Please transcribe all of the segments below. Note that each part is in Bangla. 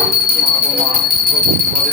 জয়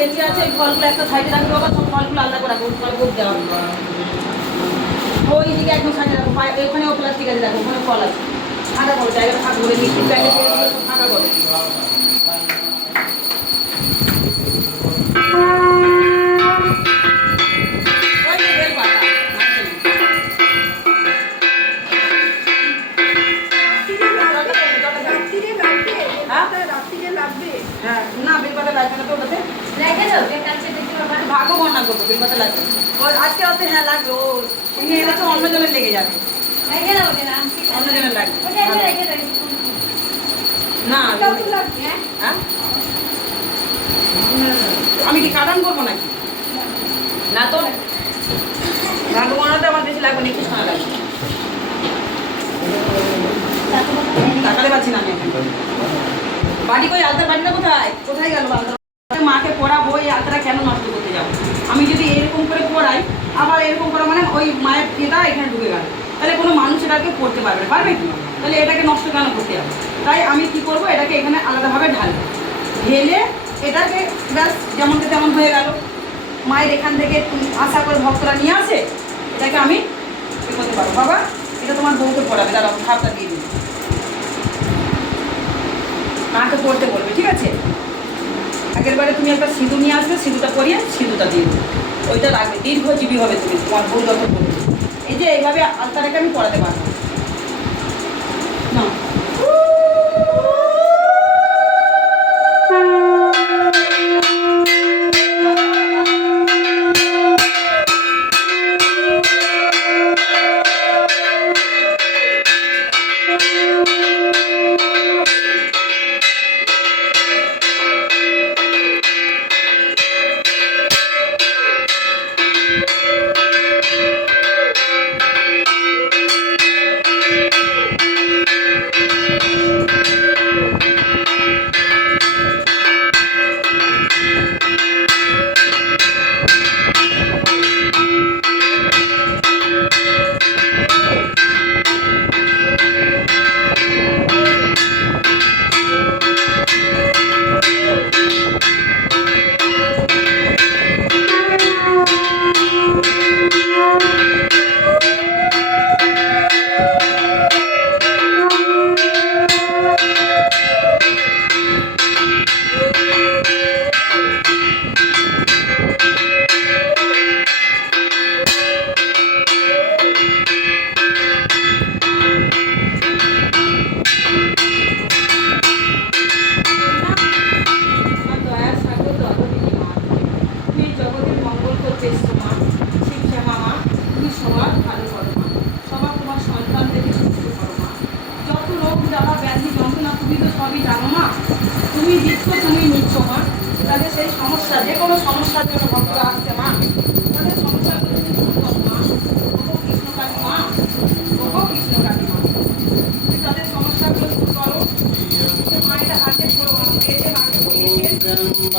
বেঁচে আছে এই ফলগুলো একটা সাইডে রাখব বাবা সব ফলগুলো আলাদা করে রাখব ফল ভোগ দেওয়া। ওই দিকে একদম সাইডে রাখব পায়ে- ওখানেও প্লাস্টিক আছে দেখো ওখানে ফল আছে। ফাঁকা করো জায়গাটা ফাঁকা করে মিষ্টির প্যাকেট ফাঁকা করো। ওই যে বেল পাতা হ্যাঁ? না বেল পাতা লাগবে না তো ওটাতে করব লাগবে? আজকে হ্যাঁ লাগবে ও অন্য জনের লেগে যাবে। অন্য জনের লাগবে। না হ্যাঁ? আমি কি কাটান করব নাকি? না তো। ভাগো বন্যাতে আমার বেশি লাগবে না একটু সময় লাগবে। তাকাতে পারছি না আমি বাড়ি কই? আলতার বাড়িটা কোথায়? কোথায় গেল? আলতার মাকে পড়াবো, এই আলতারা কেন নষ্ট করতে যাব? আমি যদি এরকম করে পড়াই, আবার এরকম করা মানে ওই মায়ের ইয়েটা এখানে ঢুকে গেল। তাহলে কোনো মানুষ এটাকে পড়তে পারবে পারবে কি? তাহলে এটাকে নষ্ট কেন করতে যাব? তাই আমি কি করব? এটাকে এখানে আলাদাভাবে ঢালবো। ঢেলে এটাকে ব্যাস যেমনকে তেমন হয়ে গেল। মায়ের এখান থেকে আশা করে ভক্তরা নিয়ে আসে, এটাকে আমি করতে পারব। বাবা, এটা তোমার বউকে পড়াবে, দাঁড়াও ভাবটা দিয়ে দিই। মাকে পড়তে বলবে, ঠিক আছে? আগের বারে তুমি একটা সিঁদু নিয়ে আসবে সিঁদুটা পরিয়ে সিঁদুটা দিয়ে দেবে। ওইটা রাখবে দীর্ঘজীবী হবে তুমি, তোমার বউ যত এই যে এইভাবে আলতারেকে আমি পড়াতে পারব। না।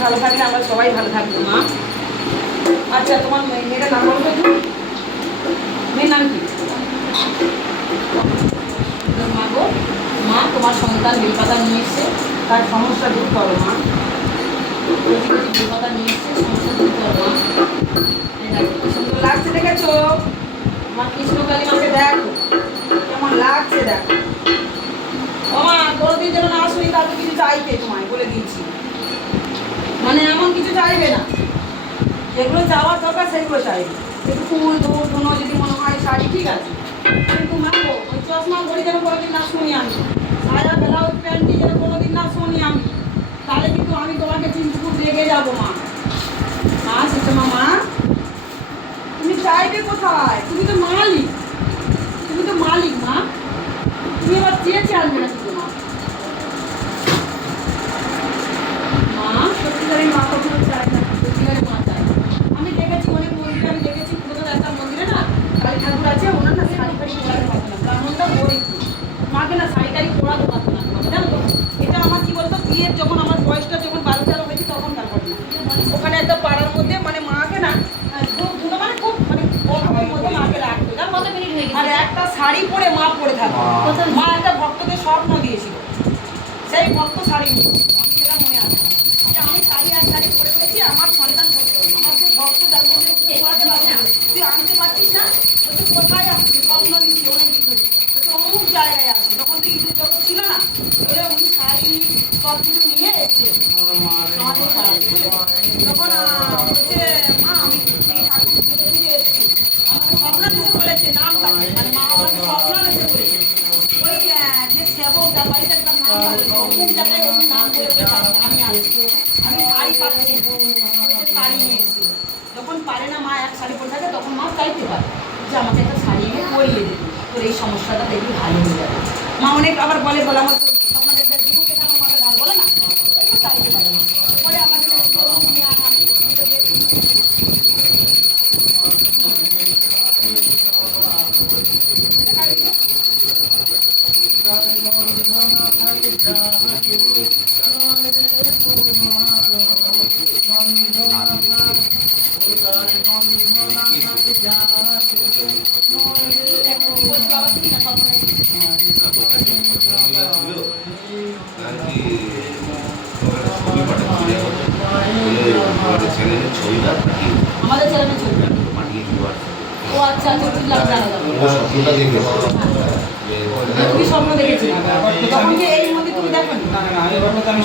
ভালো থাকলে আমরা সবাই ভালো থাকব, মা। আচ্ছা তোমার মেয়ে- মেয়েটার নাম বলো তো একটু? মেয়ের নাম কি? মা গো, মা, তোমার সন্তান বেলপাতা নিয়ে এসছে। তার সমস্যা দূর করো, মা। বেলপাতা নিয়ে এসছে, সমস্যা দূর করো, মা। সুন্দর লাগছে দেখেছ? আমার কৃষ্ণকালী মাকে দেখো। কেমন লাগছে দেখো। ও মা, কোনোদিন যেন না শুনি তার কিছু চাইতে তোমায় বলে দিয়েছি। মানে এমন কিছু চাইবে না। যেগুলো চাওয়ার দরকার সেগুলো চাইবে। একটু ফুল দুধ ধুনো যদি মনে হয়, শাড়ি, ঠিক আছে। কিন্তু মাগো ওই চশমা ঘড়ি যেন কোনোদিন না শুনি আমি। সায়া ব্লাউজ, প্যান্টি যেন কোনোদিন না শুনি আমি। তাহলে কিন্তু আমি তোমাকে চিন্তা খুব রেগে যাব, মা। মা সুষমা মা তুমি চাইবে কোথায়? তুমি তো মালিক। তুমি তো মালিক, মা। তুমি এবার চেয়েছে আনবে না কিন্তু মা মা সত্যিকারের মা কখনো চায় না সত্যিকারের মা চায় আমি দেখেছি অনেক মন্দিরে আমি দেখেছি পুরোনো একটা মন্দিরে না কালী ঠাকুর আছে ওনার না শাড়ি ফাড়ি পরাতে পারতো না ব্রাহ্মণটা গরিব মাকে না শাড়ি টাড়ি জানো তো? এটা আমার কি বলতো বিয়ের যখন আমার বয়সটা যখন বারো তেরো হয়েছে তখন তার ঘটনা ওখানে একটা পাড়ার মধ্যে মানে মাকে না খুব মানে খুব মানে অভাবের মধ্যে মাকে রাখতো জানো? কত মিনিট হয়ে আর একটা শাড়ি পরে মা পরে থাকতো? মা একটা ভক্তকে স্বপ্ন দিয়েছিল। সেই ভক্ত শাড়ি নিয়ে তখন বলছে মা আমি এই বলেছে নাম মানে মা আমাকে যে সেবক বাড়িতে একটা নাম বলেছে অমুক জায়গায় ওই নাম বলে বলে আমি আসছি আমি শাড়ি নিয়ে এসেছি যখন পারে না মা এক শাড়ি পরে থাকে তখন মা চাইতে পারে যে আমাকে একটা শাড়ি এনে পরিয়ে দেবে তোর এই সমস্যাটা দেখবি ভালো হয়ে মা অনেক আবার বলে বলে আমার স্বপ্ন দেখবে ঢাল বলে না চাইতে না আমাদের ছেলেমেয়ে ছবি পাঠিয়ে দিবার ও আচ্ছা আচ্ছা স্বপ্নটা দেখে। তুমি স্বপ্ন দেখেছি? তখন কি এই মধ্যে তুমি দেখো না? না আমি ভাবলাম আমি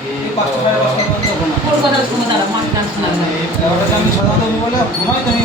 তিনটে পাঁচটা সাড়ে পাঁচটা পর্যন্ত কলকাতার লাগবে আমি সাধারণত বলে ঘুমাই তো আমি